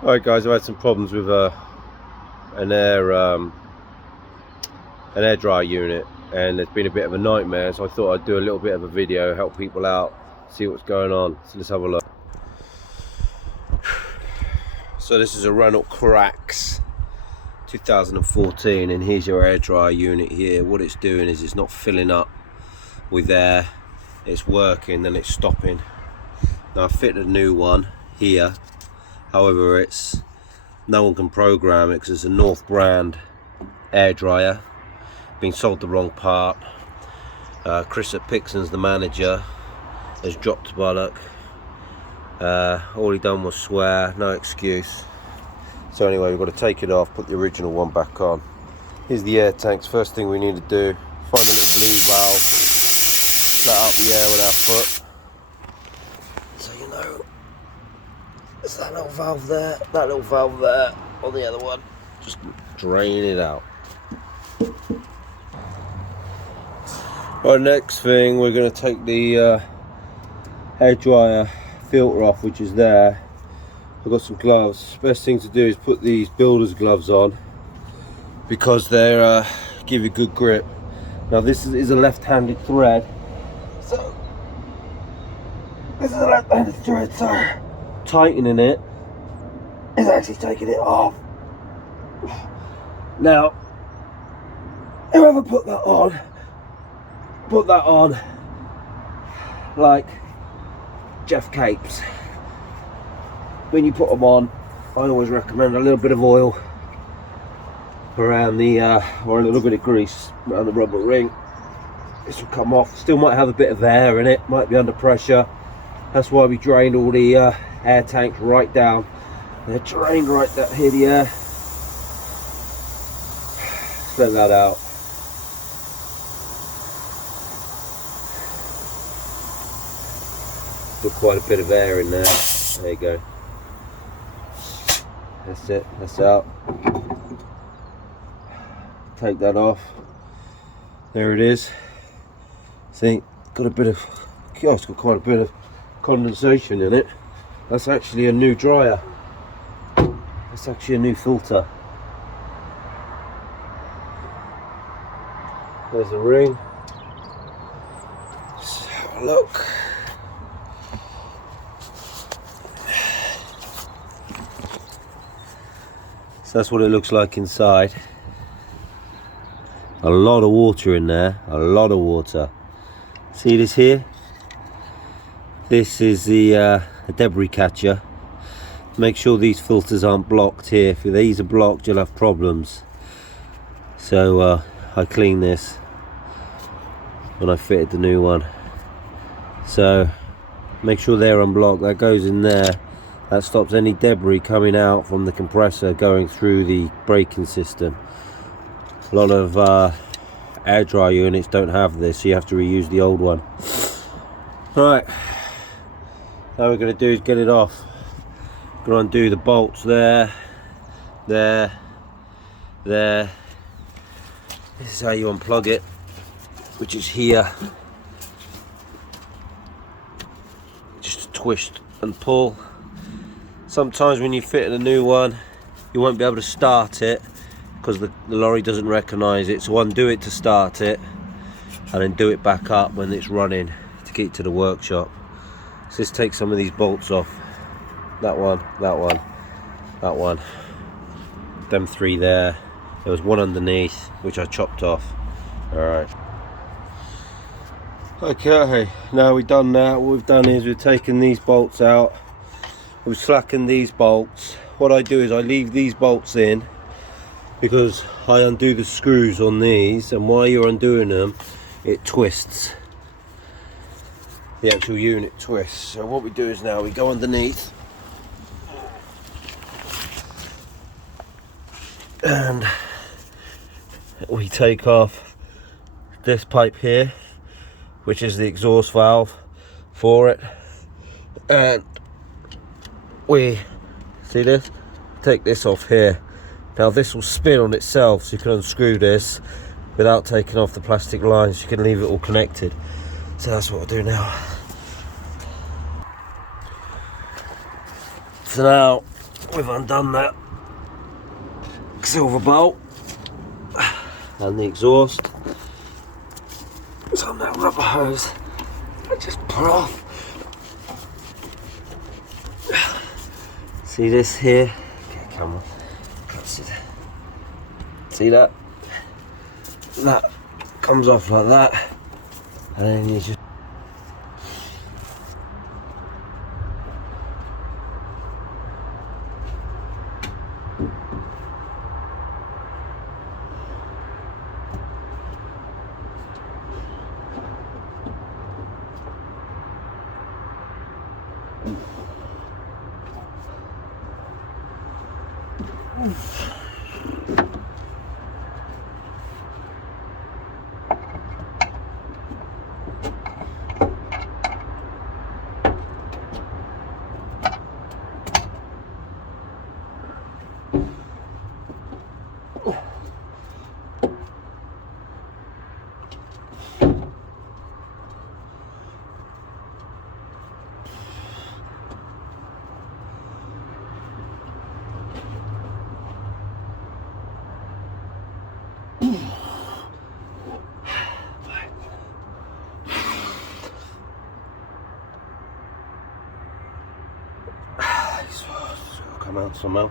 Alright guys, I've had some problems with an air dryer unit, and it's been a bit of a nightmare, so I thought I'd do a little bit of a video, help people out, see what's going on. So let's have a look. So this is a Renault Kerax 2014, and here's your air dryer unit here. What it's doing is it's not filling up with air, it's working, then it's stopping. Now I fitted a new one here. However, no one can program it because it's a North brand air dryer. Been sold the wrong part. Chris at Pixon's, the manager, has dropped the bollock. All he done was swear, no excuse. So anyway, we've got to take it off, put the original one back on. Here's the air tanks. First thing we need to do, find a little bleed valve, let out the air with our foot. So you know, there's that little valve there, that little valve there, on the other one. Just drain it out. Right, next thing, we're going to take the air dryer filter off, which is there. I've got some gloves. Best thing to do is put these builder's gloves on because they give you good grip. Now this is a left-handed thread, so this is a left-handed thread, so tightening it is actually taking it off. Now, whoever put that on like Jeff Capes. When you put them on, I always recommend a little bit of oil around the or a little bit of grease around the rubber ring. This will come off. Still might have a bit of air in it, might be under pressure. That's why we drained all the air tanks right down. They're drained right down here, the air. Just let that out. Still quite a bit of air in there. There you go. That's it. That's out. Take that off. There it is. See, got a bit of. Oh, it's got quite a bit of condensation in it. That's actually a new dryer. That's actually a new filter. There's the ring. Let's have a look. So that's what it looks like inside. A lot of water in there, a lot of water. See this here? This is the debris catcher. Make sure these filters aren't blocked here. If these are blocked, you'll have problems. So I cleaned this when I fitted the new one. So make sure they're unblocked. That goes in there. That stops any debris coming out from the compressor going through the braking system. A lot of air dryer units don't have this, so you have to reuse the old one. Right, now we're going to do is get it off. Going to undo the bolts there, there. This is how you unplug it, which is here. Just twist and pull. Sometimes when you fit a new one, you won't be able to start it because the lorry doesn't recognise it. So undo it to start it, and then do it back up when it's running to get it to the workshop. So let's take some of these bolts off. That one, that one, that one. Them three there. There was one underneath, which I chopped off. Alright. Okay, now we've done that. What we've done is we've taken these bolts out. We've slackened these bolts. What I do is I leave these bolts in because I undo the screws on these, and while you're undoing them, it twists. The actual unit twists. So what we do is now we go underneath and we take off this pipe here, which is the exhaust valve for it, and we see this, take this off here. Now this will spin on itself, so you can unscrew this without taking off the plastic lines. You can leave it all connected. So that's what I'll do now. So now we've undone that silver bolt and the exhaust. So on that rubber hose, I just pull off. See this here? Okay, camera. See that? That comes off like that, and then you just come out somehow.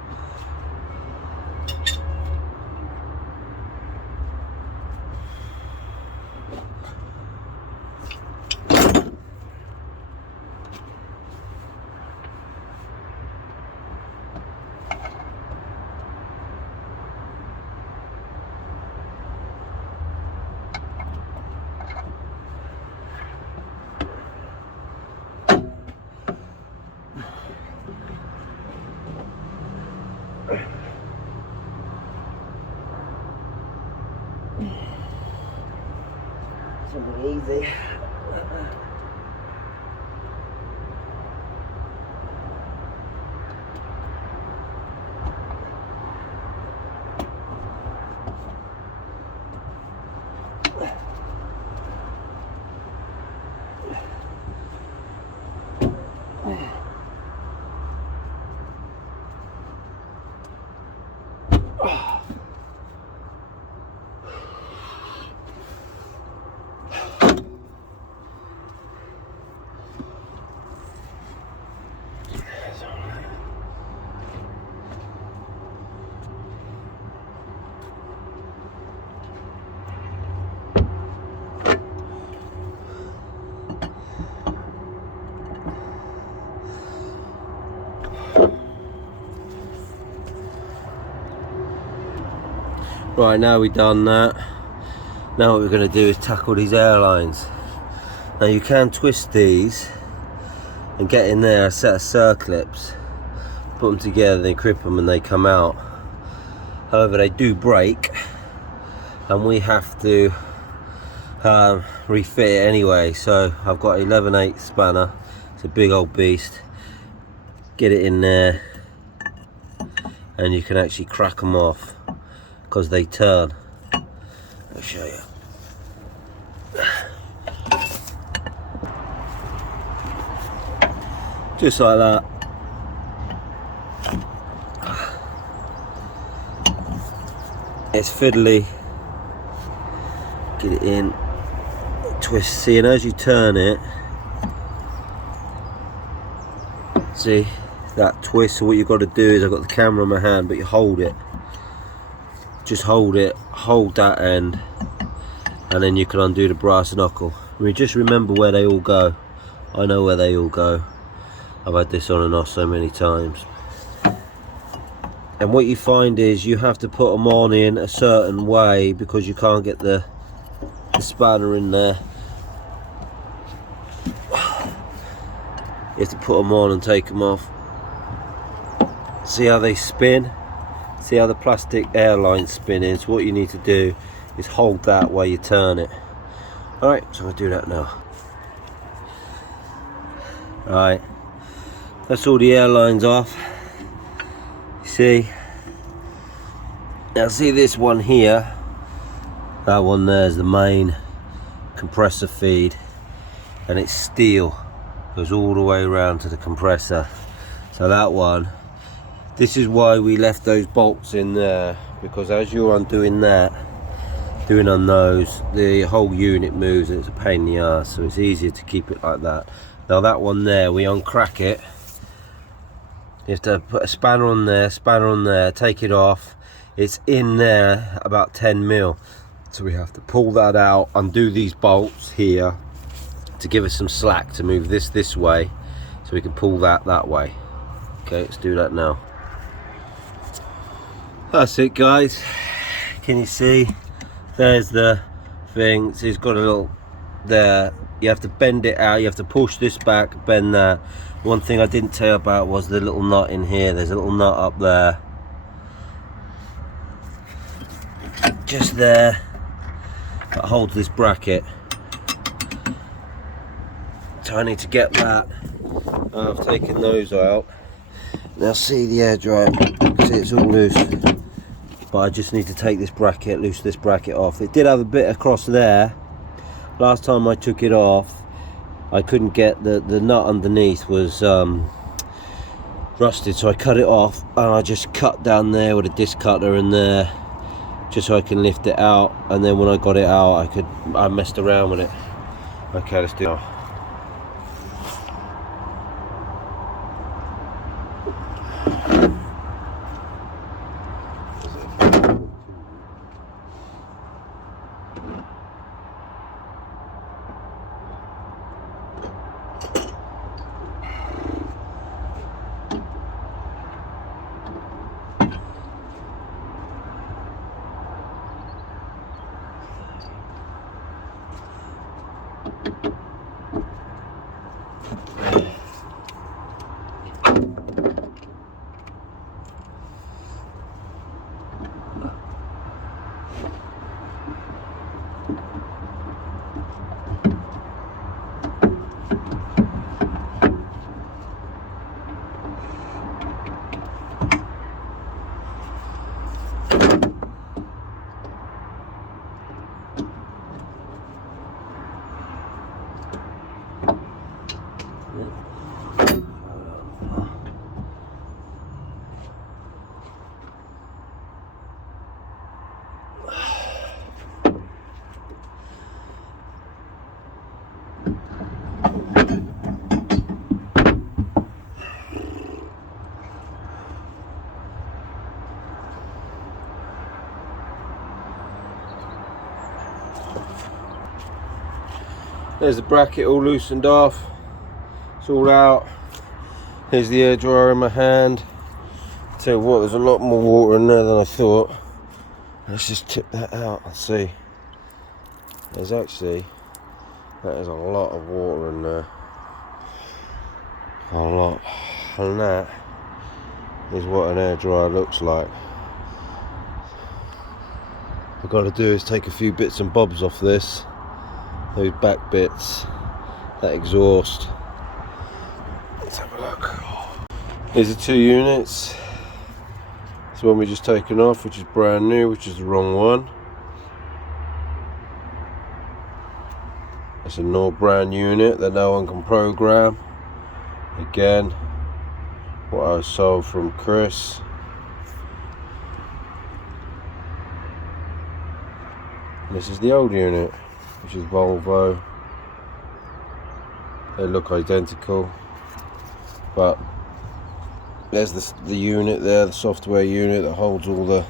Something easy. Right, now we've done that, now what we're going to do is tackle these airlines. Now you can twist these and get in there a set of circlips, put them together, they grip them and they come out. However, they do break and we have to refit it anyway. So I've got 11/8 spanner, it's a big old beast. Get it in there and you can actually crack them off because they turn. I'll show you. Just like that. It's fiddly. Get it in, twist, see, and as you turn it, see that twist. So what you've got to do is, I've got the camera in my hand, but you hold it. Just hold it, hold that end, and then you can undo the brass knuckle. I mean, just remember where they all go. I know where they all go. I've had this on and off so many times. And what you find is you have to put them on in a certain way because you can't get the spanner in there. You have to put them on and take them off. See how they spin? See how the plastic airline's spinning? So what you need to do is hold that while you turn it. Alright, so I'm going to do that now. Alright, that's all the airlines off. You see? Now see this one here? That one there is the main compressor feed, and it's steel. Goes all the way around to the compressor. So that one This is why we left those bolts in there, because as you're undoing that, doing on those, the whole unit moves and it's a pain in the ass, so it's easier to keep it like that. Now that one there, we uncrack it, you have to put a spanner on there, take it off. It's in there about 10 mil, so we have to pull that out, undo these bolts here to give us some slack to move this way, so we can pull that way. Okay, let's do that now. That's it, guys. Can you see? There's the thing. So it's got a little there. You have to bend it out. You have to push this back, bend that. One thing I didn't tell you about was the little nut in here. There's a little nut up there, just there, that holds this bracket. So I need to get that. I've taken those out. Now see the air dryer. See, it's all loose. But I just need to take this bracket, loose this bracket off. It did have a bit across there. Last time I took it off, I couldn't get the nut underneath was rusted, so I cut it off and I just cut down there with a disc cutter in there, just so I can lift it out. And then when I got it out, I messed around with it. Okay, let's do it. There's the bracket all loosened off. It's all out. Here's the air dryer in my hand. Tell you what, there's a lot more water in there than I thought. Let's just tip that out and see. There's actually, that is a lot of water in there. A lot. And that is what an air dryer looks like. What I've got to do is take a few bits and bobs off this. Those back bits, that exhaust. Let's have a look. Here's the 2 units. This one we just taken off, which is brand new, which is the wrong one. It's a Renault brand unit that no one can program. Again, what I sold from Chris. And this is the old unit, which is Volvo. They look identical, but there's the unit there, the software unit that holds all the,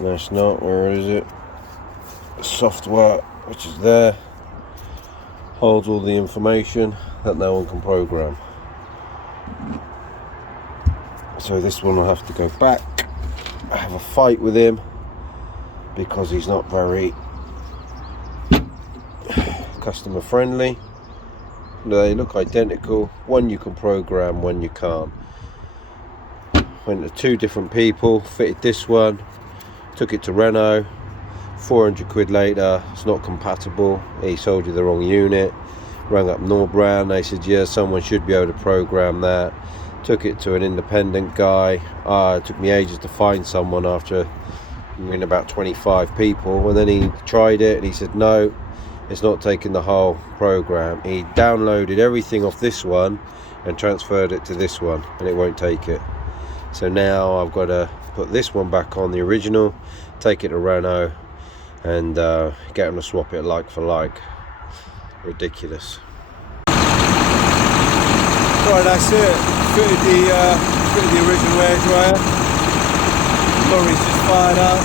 no it's not, where is it? The software, which is there, holds all the information that no one can program. So this one will have to go back. I have a fight with him because he's not very customer friendly. They look identical. One you can program, one you can't. Went to 2 different people, fitted this one, took it to Renault, 400 quid later, it's not compatible. He sold you the wrong unit. Rang up Norbrand, they said yeah, someone should be able to program that. Took it to an independent guy. It took me ages to find someone after about 25 people, and then he tried it and he said no, it's not taking the whole program. He downloaded everything off this one and transferred it to this one and it won't take it. So now I've got to put this one back on the original, take it to Renault, and get them to swap it like for like. Ridiculous. Right, that's it. Fitted the original air dryer. Lorry's just fired up.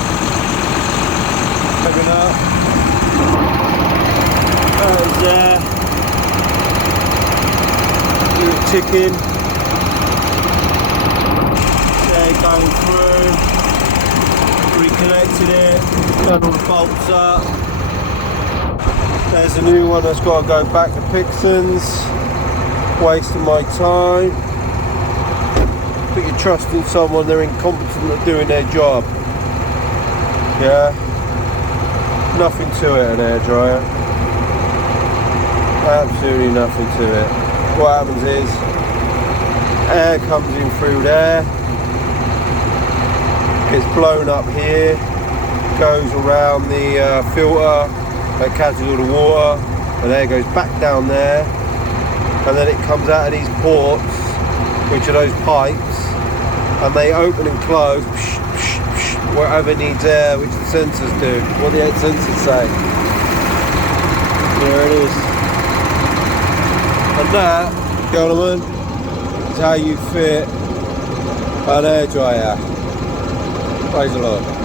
Revving up. That there. Do it ticking. There, going through. Reconnected it. Done all the bolts up. There's a new one that's got to go back to Pixons. Wasting my time. Put your trust in someone, they're incompetent at doing their job. Yeah. Nothing to it, an air dryer. Absolutely nothing to it. What happens is, air comes in through there, gets blown up here, goes around the filter that catches all the water, and air goes back down there, and then it comes out of these ports, which are those pipes, and they open and close wherever needs air, which the sensors do. What the sensors say. There it is. And that, gentlemen, is how you fit an air dryer. Praise the Lord.